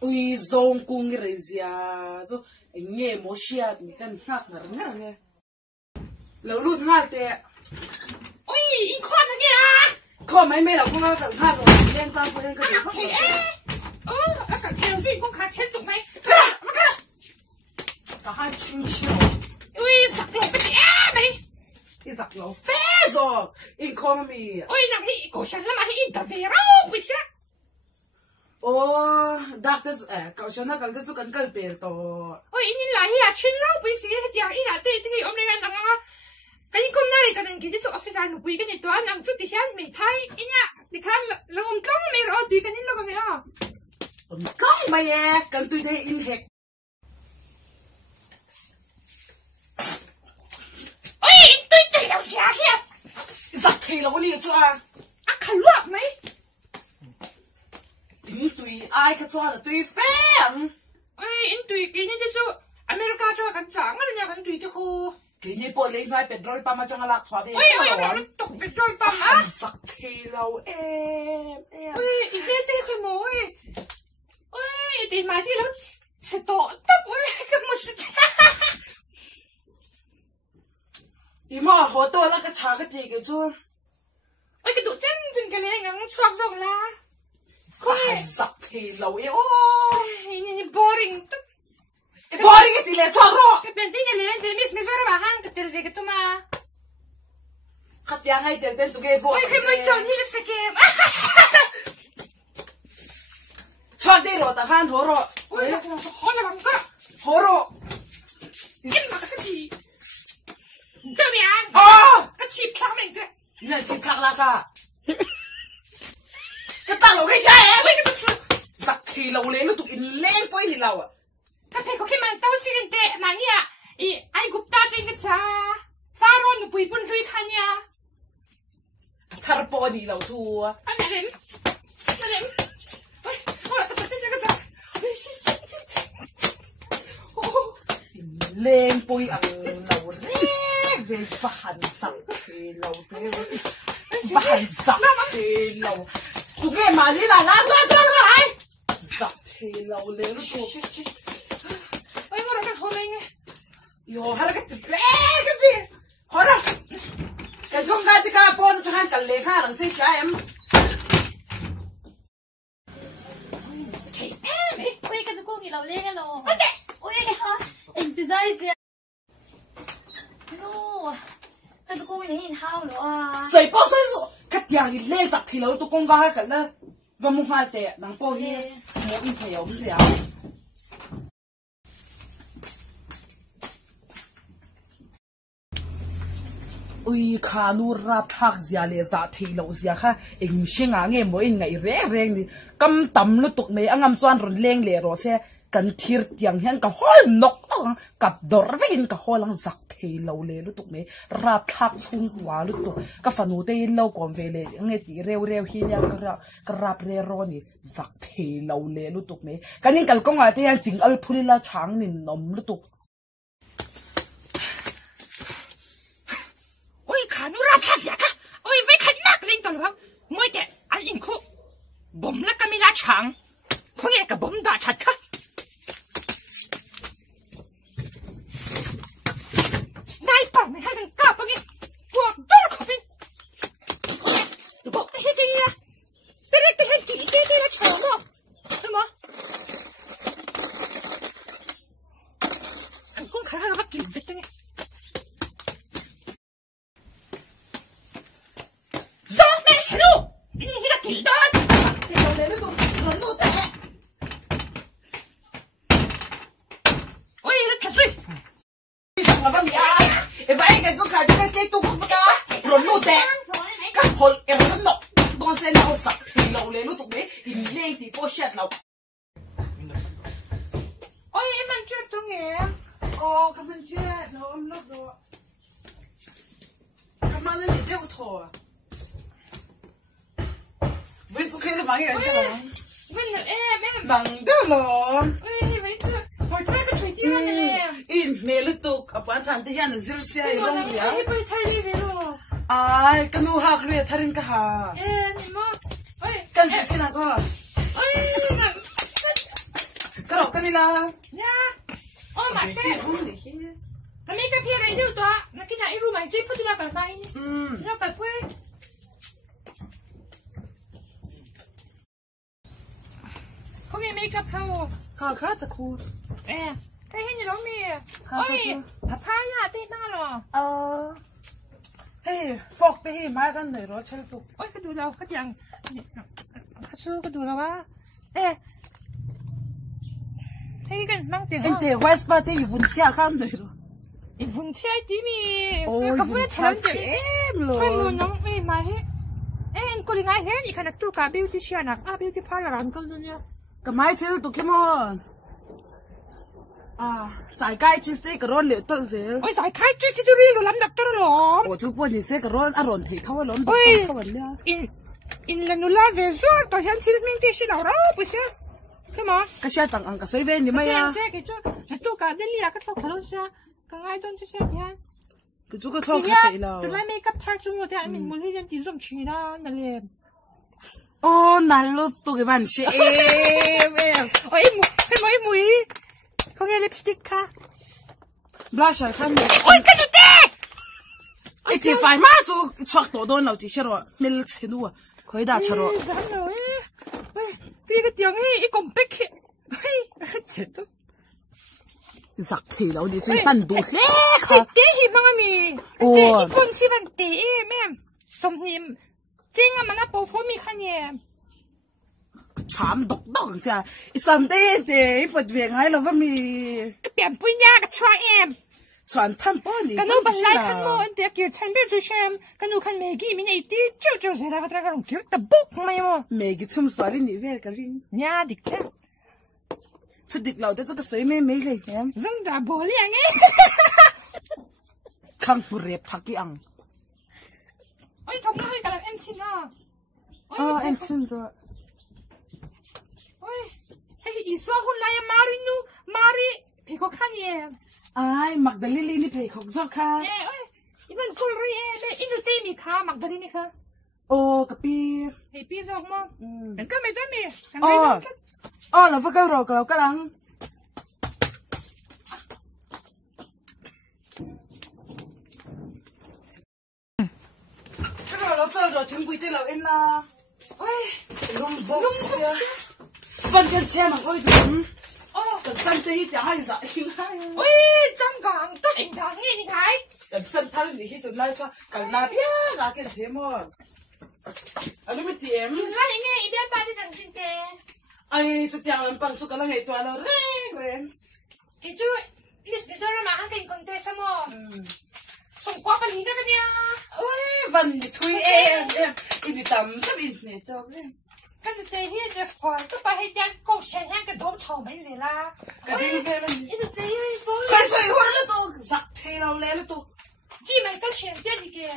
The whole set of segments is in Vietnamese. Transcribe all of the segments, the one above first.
ui zong cung cái này gì zo nghe mò xia mi kan hak ngar nghe lâu luôn ha te ui in con kìa kho mấy mẹ là con ha kan hak rồi lên ta con cái anh thế anh cả theo phi con khát chết tụi mày cả hai chim chiu ui sặc lỗ cái gì mày cái giặc lỗ phê rồi in kho mà mi ui nằm hi cổ sản lắm hi in ta về đâu bây giờ doctor cậu cho nó cần cái chút cần cần bể to ôi in lại hi à chín lâu bây giờ thì tiếng in là tê tê ông này nằm cái con này cho nên cái chỗ office nó quỳ cái này toán nằm chút thì hiện mình thấy in à thì khám là ông công mày rồi tùy cái này nó cái à ông công mày cần tùy thế in hết ôi tùy tùy đâu xa hiệp giặc thì là có liều chưa à khăn luộc mấy tính tùy ai cái cho là tùy phèn ôi in tùy cái này chứ America cho cái sáng cái này cái tùy cho cô cái này bộ lên vai petrol pump mà chẳng là xóa đi ôi tục petrol pump á giặc thì lâu em ôi ý cái cái mồi ôi thì mà đi lắm sẽ tổ tóc ôi cái một ý mà họ tôi là cái chả cái gì cái chứ ôi cái đồ chân cái này nó xoạc rộng là ôi giặc thì lâu em ôi nhìn boring boring cái gì lại xoạc rồi cái bên này này thì miss rồi bà hang cái tiền về cái tụi mà khát giang hay tiền tụi cái vô ôi cái mới chọn hết cái game xoạc đi rồi ta han thổ rồi ôi nó khó là bằng cái thổ rồi cái mà cái gì这边cái chip khác mình thế này chip khác là cả cái tao lâu cái trái em giặc thì lâu lên nó tụi in lên với thì lâu à cái này có khi mà tao xin tệ mà nha ý ai cũng ta trên cái cha phá rồi nó bùi bún rui khăn nha thar po đi lâu thua anh này đến ôi ôi tao phải cái cha lên bôi ăn lâu về phản giặc thì lâu thế phản giặc thì lâu tụi nghe mà đi là làm ra rồi giặc thì lâu lên nó tụi ôi mà nó thôi nghe yo hay là cái gì hỏi đâu cái công cái thì cái bọn cho hắn cần lấy khá là chơi trái em ôi cái cô gì lâu lên cái lò ôi hả em tự dây gì no cái cô này hiện hao nữa xây bao xây rồi cái nhà thì lên giặc thì lâu tụi con gái cái là và mua hai tệ đằng bao hi mua ít theo không theo ui khá nu ra thác zia le za thì lâu zia kha em sinh à nghe mỗi ngày reng đi cắm tầm lu tục này anh em chọn rồi leng le rồi xe cần thiệt tiếng hen cả hol nóc cặp đor vin cả hol lang giặc thì lâu le lu tục này ra thác phun hoa lu tục cái phần u tây lâu còn về le nghe tí rêu hi nha cái rap re ro ni giặc thì lâu le lu tục này cái những cái công nghệ thì anh chính al phuli la chang ni nom lu tục khá nu ra khác gì cả ôi với khát nát lên tao luôn mỗi cái anh in khu bấm là cái mi lá trắng không nghe cái bấm đã chặt cả này bảo mày hay đừng cặp bao nhiêu buộc đốt khẩu bên buộc cái gì à bên đây cái gì cái là chồng mà đúng không anh cũng khá là bắt kịp được đấy你这个给的，thì lâu le lu tục nó lu tệ我也是瞌睡。Isang nga bang yan? E ba ay gagawin ka dyan kay tukok ka? Runute! Kahol, e runok! Doon sa na usak. Hilaw le lutok be. Hindi ti po siya law. Ôi em ăn chưa tôi nghe. Cảm ơn chị. Nó ấm lắm rồi. Cảm ơn anh đeo thò. Vinh số khi là mấy người cái đó. Vinh là em. Nặng đeo lắm. Ôi Vinh hồi trước cái chuyện kia này. In mẹ lúc tục ở quán thằng thì hiện là zero xe Ôi rong vậy. ôi bây thay đi rồi. Ai, cái nu hạc rồi thay cái hà. Nè mơ. Ôi. Cái gì xin nào cơ? Ôi. đi là nha ô mà xem cái mấy cái phía này đâu đó nó cái này ru mày chip có là cần bay nó cần quê không nghe make up how khá khá ta khu cái hình như đó mẹ ôi phá nhà tê ba rồi hey phọc tê mai cái này rồi chơi tục ôi cái đồ đâu cái chẳng cái chưa cái đồ đâu á thấy cái mang tiền em tê West Party vun xe khăn này rồi vun xe tí mi ôi vun xe em rồi cái luôn nó mẹ mà hết em có đi ngay hết thì khả năng tôi cả beauty shop nè beauty parlor ăn con luôn nha cái máy chơi tục cái món giải cái chứ cái rôn liệu tự gì ôi giải cái chứ cái tôi rồi làm đặc tơ rồi ủa chú buồn thì sẽ cái rôn rôn thì thâu lắm ôi in là nó la về rồi tôi hiện thì mình thì sẽ nào đó bây giờ cái mà cái xe tặng ăn cái xoay về thì mày cái chỗ cả đây là cái thâu thâu xe cái ai don't just say thế cái chú cái thâu khát tệ nào tôi lại make up thar chung rồi thì mình muốn lên tí dùng chỉ đó là liền nãy lúc tôi cái bàn xe em ôi cái mũi không nghe lipstick cả blush khăn ôi cái gì thế ít thì phải mà chú choạc tổ đôi nào chỉ chơi rồi nên xem đua khơi đã chơi rồi tuy cái tiếng ấy ít còn bích chết tôi giặc thì lâu đi chơi bàn đồ thế cái tế hi mang mi cái con si van tế mẹ xong him kinh mà nó bố phô mi khăn nhẹ chạm độc độc xem isam tế tế phật viện hay là vậy mi cái biển bùi nha cái cho em chọn tham bao nhiêu cái nó bật lại khăn mò anh tế kiểu thay biệt cho xem cái nó khăn mẹ gì mình ấy tí châu sẽ ra cái đồng kiểu tập bốc mày mà mẹ cái chum xóa đi nhỉ về cái gì nha địch thế thật địch lâu đấy tôi cái sấy mẹ mấy cái em dân đã bố liền ấy khang phu rep thắc cái ăn ôi thông ơi cái là em xin à em xin rồi ôi hay cái xóa hôn lại Mari thì có khăn nhỉ ai mặc cái lily đi phải khóc gió kha ôi iban kulri inu te mi kha magdalene kha cái pi hey pi zo mo cái mày tới mi là phải cái rồi cái lăng cái rồi nó chơi rồi chúng quy tên là em là ôi lông bông xe phân chân xe mà ôi đúng cần phân tây thì hay dạy ôi trong gang tất anh thằng nghe đi thấy cần phân thân thì khi tụi lai cho cần là biết là cái thế mà anh mới tiệm lại nghe ý biết ba đi thằng xin tê ai chút tiếng em bằng chút cái là ngày toa đâu đấy cái chú Liz bây giờ mà anh thành con tê sao mà xong quá phần đó cái nha ôi vẫn thui em đi tắm sắp internet đâu đấy cái tê hiện giờ phải tôi phải hay chăng cô sẽ hang cái đốm trầu mấy gì là cái gì vậy là cái tê ơi bố cái gì hoa là tôi giặc thế nào lên là tôi chỉ mày cái chuyện kia gì kia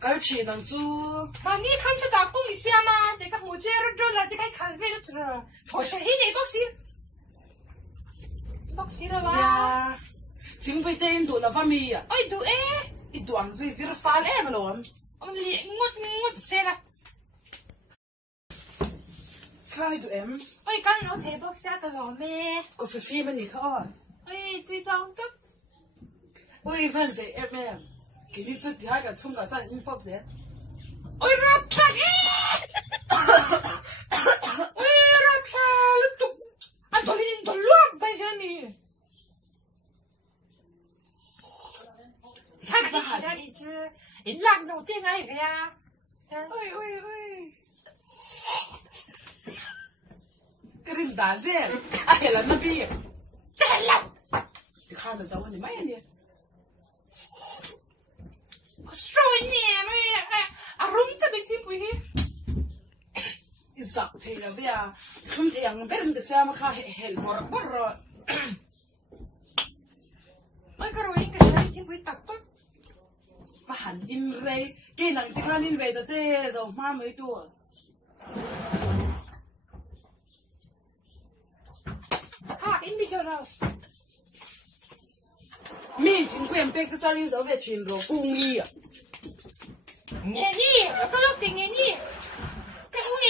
cái chuyện năng chú mà你看出打工一下吗？这个木匠热了，这个咖啡就热，我说嘿，你box了吧？呀听不见多了发米呀哎，对哎，一段最非常发来嘛咯我写了，开到 em 哎，刚好提 box 个老咩？個肥肥乜嘢看哎，最當得，喂番仔 em 給你做第二個衝個站你報誰哎，รับชัก哎，รับชักลูกตุ๊กอันตัวนี้ตัวล้วนไปเสียนี่看一起的一只，一烂到电爱飞啊！cái rừng đá về ai là nó bị cái lọc thì khai là sao anh mấy anh có sôi nhẹ mà à rung cho mình xin quý giặc thì là bây giờ không thể ăn biết được sao mà khai hell bor rồi ôi cái rồi cái này xin quý tập tốt và hẳn in đây cái năng thì khai in về đó chứ rồi mà mấy tuổi in bây giờ rồi mình chính quyền biết cái gia đình giáo về chuyện rồi cung nghi à nghe đi nó có lúc thì nghe đi cái uống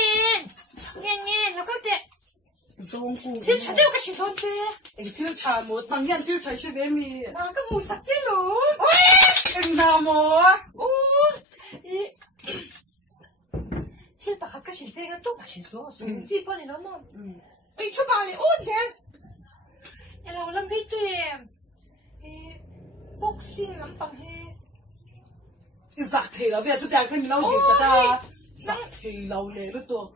nghe nó có thể 中古。天才这个行动的。天才么？当然天才是咩咪？哪个木啥子咯？喂，那么？哦，天把个行这个都把行说，手机帮你了吗？哎，出吧你，哦这，然后諗起對，boxing 諗bằng he。giặc thì là bây giờ tôi đang lâu gì sao giặc thì lâu lệ đó tôi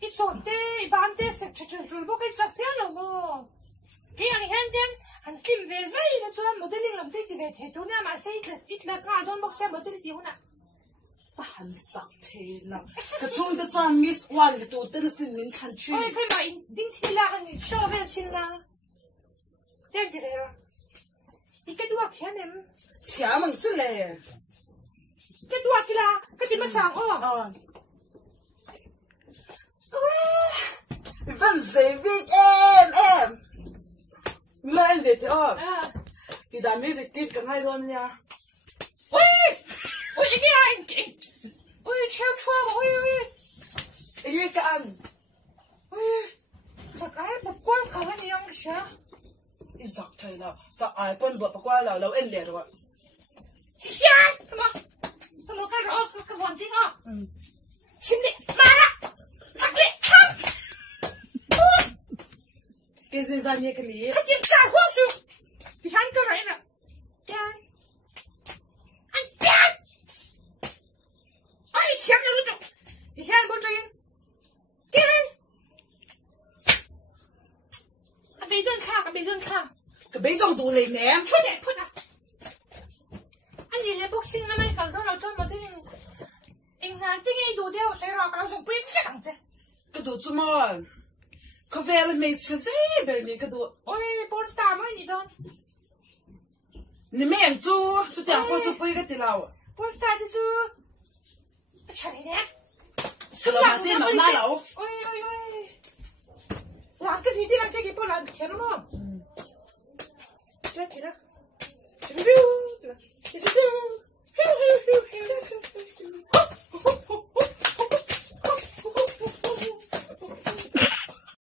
ít số thế bạn thế sẽ chơi rồi bốc cái giặc thế nào mà cái anh hiện trên anh xem về vậy là cho anh modeling làm thế thì về thế tôi nha mà sẽ ít là cả don bốc xe modeling gì hả bạn giặc thì nào cái chung cái cho miss one thì tôi tên xin mình thành chuyện ôi cái mà đinh chi là anh show về xin là đen gì đấy rồi cái đua thiên em thiên mừng chứ lệ cái đua kia là cái gì mà sáng vẫn dễ biết em lời về thế thì đã biết dịch tiếp cả hai luôn nha ôi cái anh ôi treo chua ôi cái cái anh ôi chắc ai một quan khẩu anh yang cái sao giặc thầy nào chắc ai con bật qua là lâu em lệ rồi chị Hiền come on cái rõ cái vòng chính à xin đi mà thật lệ thăng cái gì ra như cái gì cái chuyện sao hoa su thì hắn cơ vậy nè anh Hiền ai xem cho nó chụp thì Hiền bố chuyện Hiền anh bị đơn khang cái bấy đông tụ lên nè出点困难anh nhìn lại boxing năm nay còn có nào cho một thế anh là tiếng ấy đủ theo sẽ rồi nó dùng biết sẽ làm gì cái đồ chú mà có vẻ là mấy次gì bên này cái đồ ôi bốn star mới gì đó你没人做就点火就不一个地老bốn star đi chứ chạy nè cái là mà xem nó na lẩu ôi làm cái gì đi làm cái gì bao làm thế đúng không thế đó